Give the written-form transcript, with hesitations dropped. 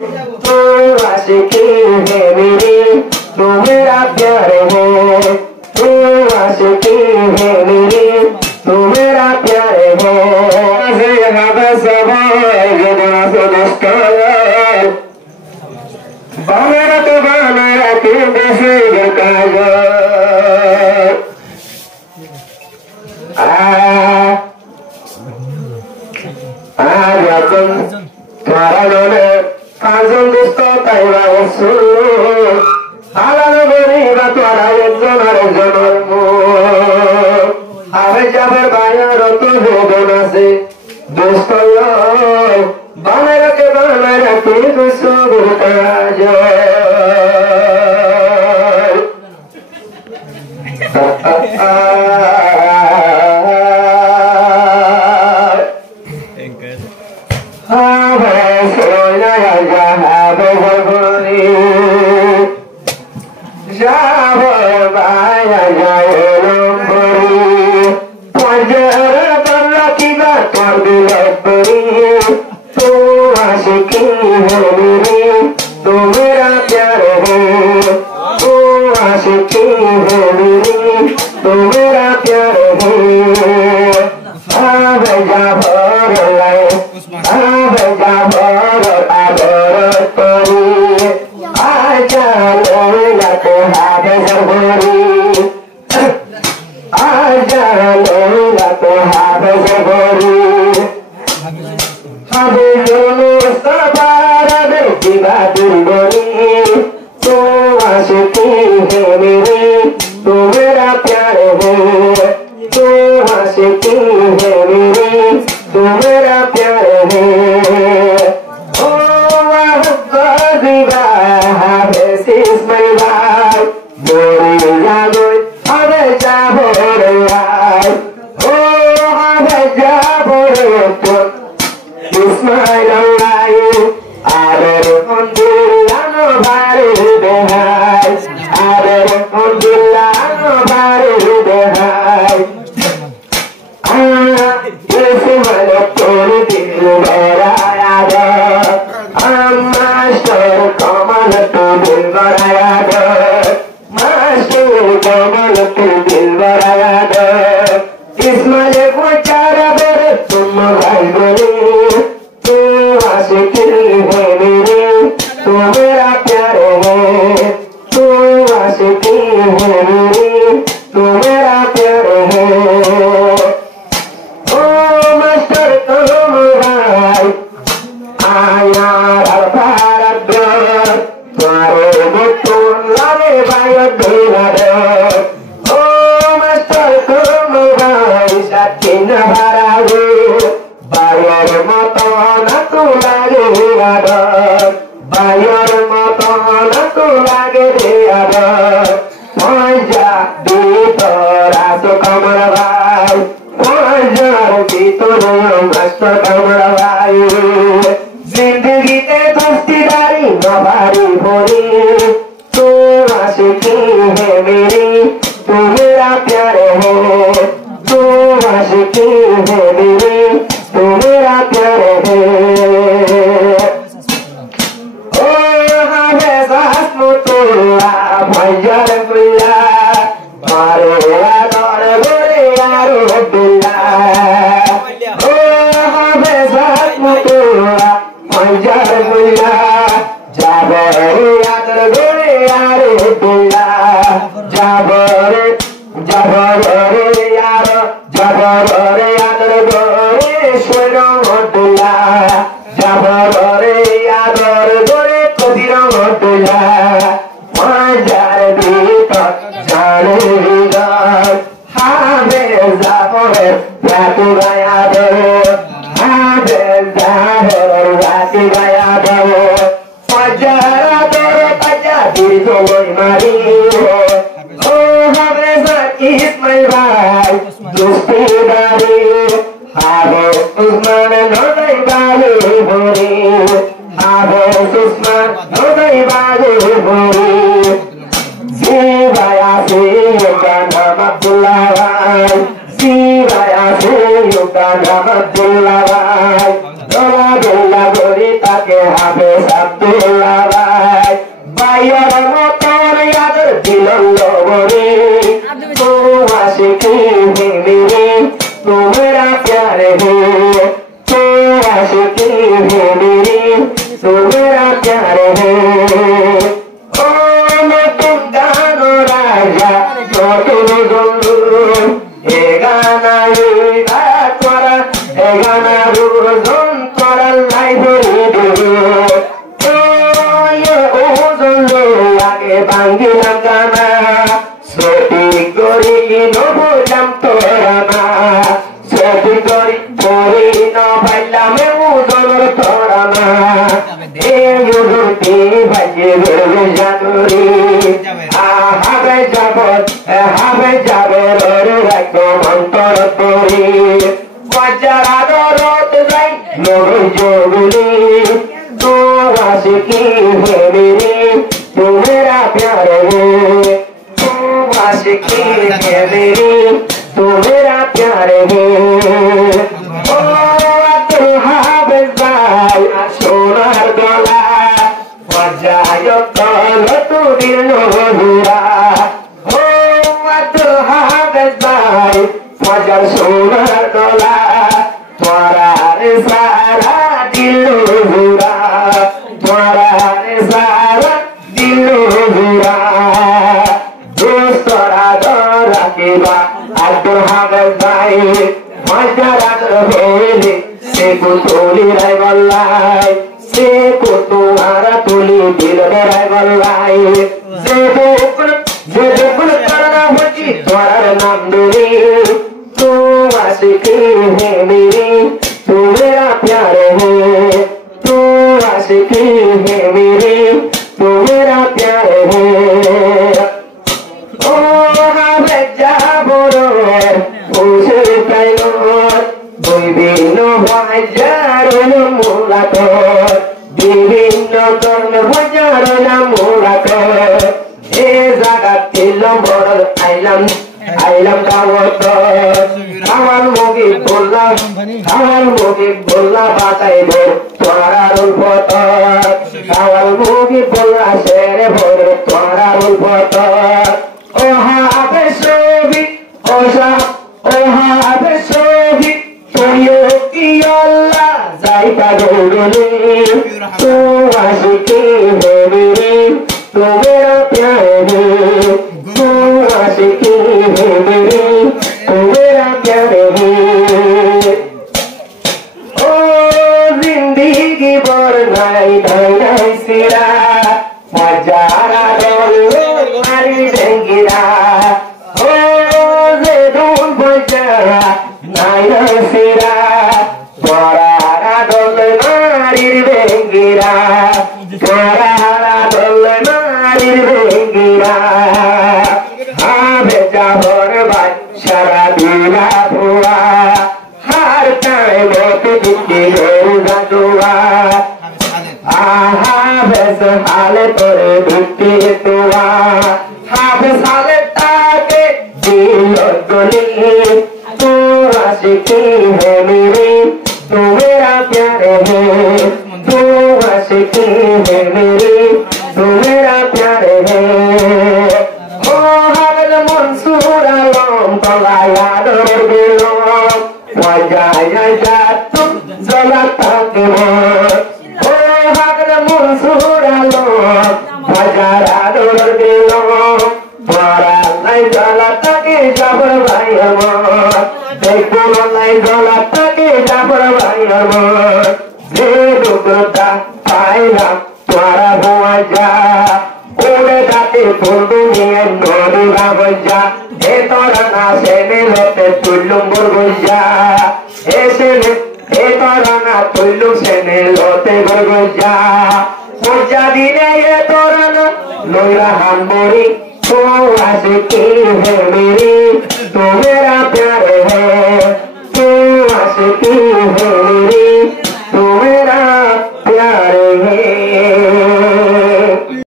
तो आशिकी है मेरी तू मेरा प्यार है तू आशिकी है मेरी तू मेरा प्यार है هذا سباي جنا سنستايا بامرت بامرت بسير كاجا आजन ताराने आजन दोस्तों ताइवा वसु आलाने बरीबा तारा यजनार जनमो आवे जाबर बायर तो होगना से दोस्तों बामेरा के सुबुता जो तो मेरा प्यार है तो आशिकी है मेरी तो मेरा प्यार है आवे जा भर लाए आवे जा भर आदर करी आजा लोला तो हावे जबरी आजा लोला तो हावे जबरी हावे लोलो सबारा दे दिवा दुर्गरी तो आशिकी है मेरी तो मेरा प्यार है तो आशिकी है मेरी तो मेरा प्यार है ओ दिवा this is my life मोरी जागोई हवे जाबो रे आई ओ हवे जाबो रे तो it's my life आदर दिलानो बारे देहाय आदर दिलानो बारे देहाय ये वाला तोड़ दिल बराया दो मास्टर कमल तो दिल बराया दो मास्टर कमल तो दिल बराया दो इसमें वो चार बेरे तुम भाई बोले तू आशिकी है मेरी तू मेरा प्यार है तू आशिकी है मेरी तू मेरा प्यार है ओ मास्टर तुम भाई आया भारत तुम्हारे मुट्ठों लाने भाई दिलादे ओ मास्टर तुम भाई सचिन भरावे बायर मतो न तू लागे आदर बायर मतो न तू लागे आदर मजा भीतरा तो कमर भाई मजा भीतरा मस्त कमर भाई जिंदगी ते दोस्तीदारी नवारी भोरी तू आशिकी है मेरी तू मेरा प्यार है तू आशिकी है मेरी तू मेरा प्यार है ओ हमें साथ मुतुला भैया बुला मारे आदर बोले यारो बिल्ला ओ हमें साथ मुतुला भैया बुला जाबर आदर बोले यारो बिल्ला जाबर जाबर यारो जाबर आदर बोले स्वरो मोटुला जाबर आदर बोले कबीरा मोटुला मजार भीतर जाने गाय हावे जाबरे रातु गाया दो हावे जाबरे रातु गाया दो मजार दर बजा दीदो मारी ओ हावे इस my भाई दोस्ती दारी हावे उस्मान नोदई बाले भोरी हावे उस्मान नोदई बाले भोरी जीवाया से योगा नाम अब्दुल्ला भाई जीवाया से योगा नाम अब्दुल्ला भाई दोला दोला गोरी ताके हावे सब আব্দুল্লাহ ভাই ভাইয়ের মতন আদর দিল বরে তো আশিকি হে মেরে তো মেরা প্যার হে তো আশিকি হে মেরে তো মেরা প্যার হে ও নতুন গান রাজা নতুন জন্ম এ গানা তোরা এ গানা রোজন তোরা লাইব্রেরি দেবে আগে ভাঙ্গিলাম গানা সঠিক করি নবলাম তোরা না সঠিক করি পরি ন ভাইলাম উদর তোরা না এই উদরটি ভাইয়ে বেরবে জানুরি হাবে যাবে রে রাখবো মন্তর তরি বাজারা দরত যাই নবী যোগলি তো আশিকি হে মেরে তো মেরা প্যার হে তো আশিকি হে মেরে তো মেরা প্যার হে ও তুই হাবে যাই সোনার গলা বাজায় তল তুদিল হুরা ও তুই হাবে যাই বাজার সোনার গলা তোরার সারা দিল হুরা তোরার সারা দিল হুরা দোস্তরা দরা কেবা আব্দুল হামিদ ভাই মাজারাত হইলে সে কুতুলি রাই বল্লাই সে কুতুহারা তুলি দিল রাই বল্লাই যে বুকুল করনা হচ্ছি তোরার নাম ধরে তো আশিকি হে মেরে তো মেরা প্যার হে তো আশিকি হে মেরে তো মেরা প্যার হে ও হাবে যাবো রে ওসে তাইলো বিভিন্ন বাজার মূলাত বিভিন্ন ধর্ম বাজার মূলাত এ জায়গা ছিল বড় আইলাম দাওয়াত আমার মুখে বললা বাতাইব তোরার উল্ফত আমার মুখে বললা শেরে ভরে তোরার উল্ফত ও হাবে ছবি ও হাবে ছবি তুইও কি আল্লাহ যাইবা গৌরলে তো আশিকি হে মেরে তো মেরা প্যার হে তো আশিকি হে মেরে তো মেরা প্যার হে ও জিন্দেগি ভর নাই সিরা হাজারা দল মারি ভেঙ্গিরা ও যে দোল বজারা নাই সিরা তোরারা দল মারির ভেঙ্গিরা তোরারা দল মারির ভেঙ্গিরা আবে যাবর ভাই সারা দিলা ভুয়া হার টাই মতো দিতে গৌরা দোয়া হাফেজ হালে তোরে ভিত্তি তোয়া হাফেজ হালে তাকে দিল গলি তো আশিকি হে মেরে তো মেরা প্যার হে তো আশিকি হে মেরে তো মেরা প্যার হে ও হাফেজ মনসুর আলম তলায়া দর দিল ওয়াজায় যাতু জলাতাকে ও হাফেজ মনসুর আলম বাজারা দর দিল পড়ালাই জলাতাকে জাফর ভাই আমার দেখো লাই জলাতাকে জাফর ভাই আমার যে দুঃখটা পাইলাম তোরা ভুয়া যা ওরে গাতে ফুলু নিয়ে নদী ভাবজা এ তোরা না সেনে লতে তুল্লুম বরগজা এসে এ তোরা না তুল্লুম সেনে লতে বরগজা পূজা দিনে এ তোরা না লইরা হান মরি তো আশিকি হে মেরে তো মেরা